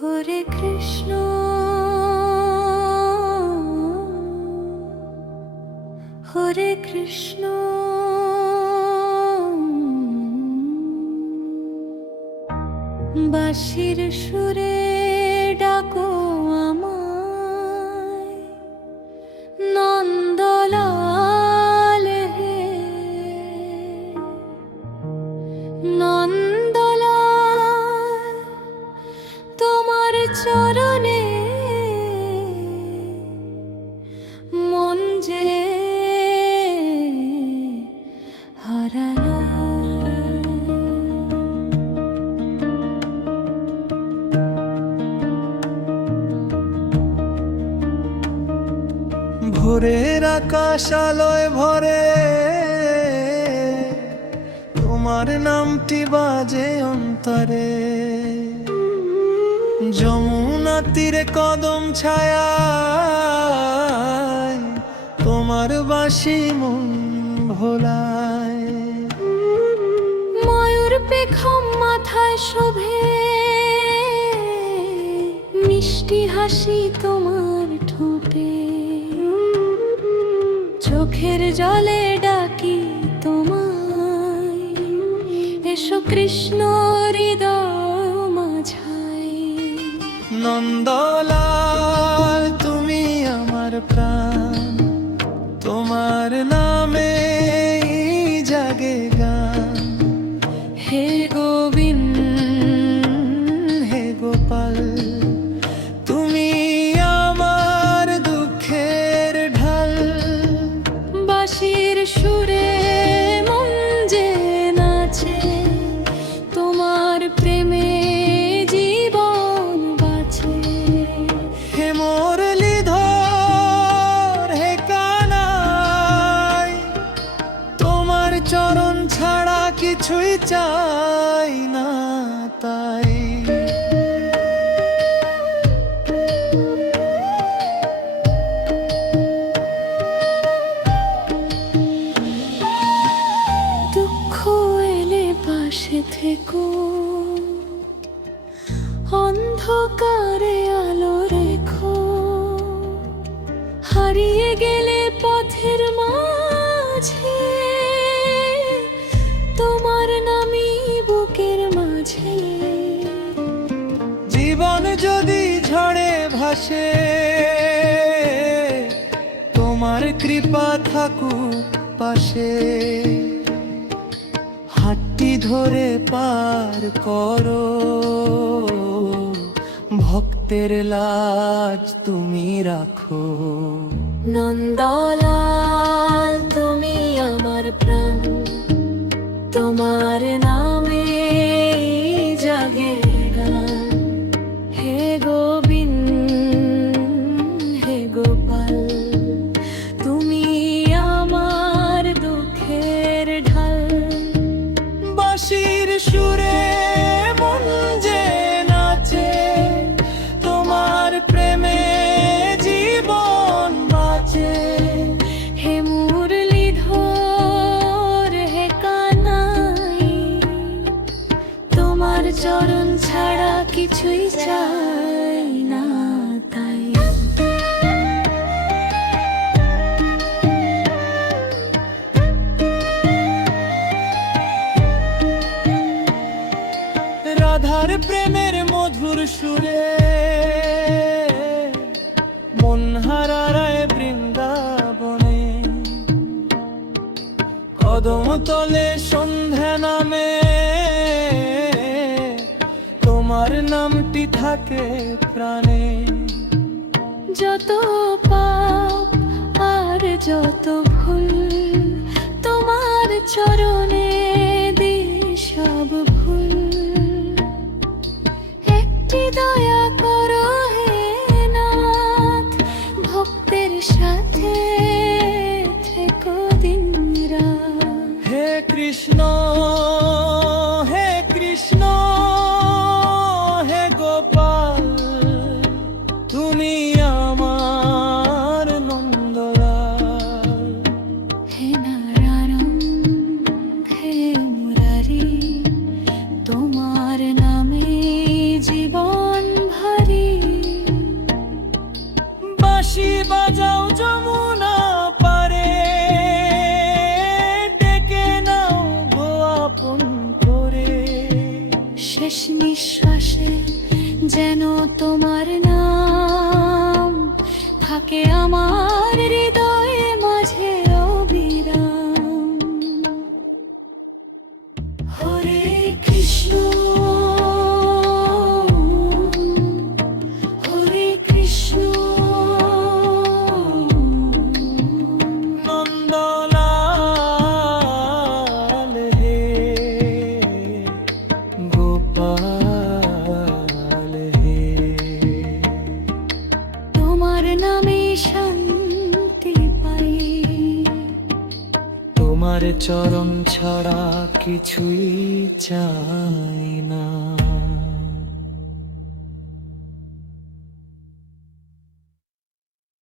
হরে কৃষ্ণ হরে কৃষ্ণ বাঁশির সুরে ডাকো আমায় নন্দলাল হে নন্দলাল তোমার চরণে মন যে হারায়। ভোরের আকাশ আলোয় ভরে তোমার নামটি বাজে অন্তরে। যমুনা তীরে কদম ছায়ায় তোমার বাঁশি মন ভোলায়। ময়ূর পেখম মাথায় শোভে মিষ্টি হাসি তোমার ঠোঁটে। চোখের জলে ডাকি তোমায় এসো কৃষ্ণ হৃদয় মাঝায়। নন্দলাল তুমি আমার প্রাণ, তোমার নামে জাগে গান। হে গোবিন্দ হে গোপাল তুমি আমার দুঃখের ঢাল। বাঁশির সুরে মন যে নাচে তোমার প্রেমে জীবন বাঁচে। হে মুরলীধর হে কানাই তোমার চরণ ছাড়া কিছুই চাই না তাই। দুঃখ এলে পাশে থেকো অন্ধকারে আলো রেখো। হারিয়ে গেলে পথের মাঝে তোমার নামই বুকের মাঝে। জীবন যদি ঝড়ে ভাসে তোমার কৃপা থাকুক পাশে। হাতটি ধরে পার করো ভক্তের লাজ তুমি রাখো। নন্দলাল তুমি আমার প্রাণ, তোমার নামে জাগে গান। হে গোবিন্দ হে গোপাল তুমি আমার দুঃখের ঢাল। বাঁশির সুরে মন যে নাচে তোমার প্রেমে জীবন বাঁচে। হে মুরলীধর হে কানাই তোমার চরণ ছাড়া কিছুই চাই না তাই। রাধার প্রেমের মধুর সুরে মন হারায় বৃন্দাবনে। কদম তলে সন্ধ্যা নামে তোমার নামটি থাকে প্রাণে। যত পাপ আর যত ভুল তোমার চরণে দিই সব ভুল। একটি দয়া করো হে নাথ ভক্তের সাথে থেকো দিন রাত। হে কৃষ্ণ হে কৃষ্ণ হে গোপাল তুমি আমার নন্দলাল। হে নারায়ণ হে মুরারি শেষ নিঃশ্বাসে যেন তোমার নাম থাকে আমার হৃদয়ে মাঝে অবিরাম। হরে কৃষ্ণ হরে কৃষ্ণ নন্দলাল হে গোপাল হে, তোমার নামে শান্তি পাই, তোমার চরণ ছাড়া কিছুই চাই না।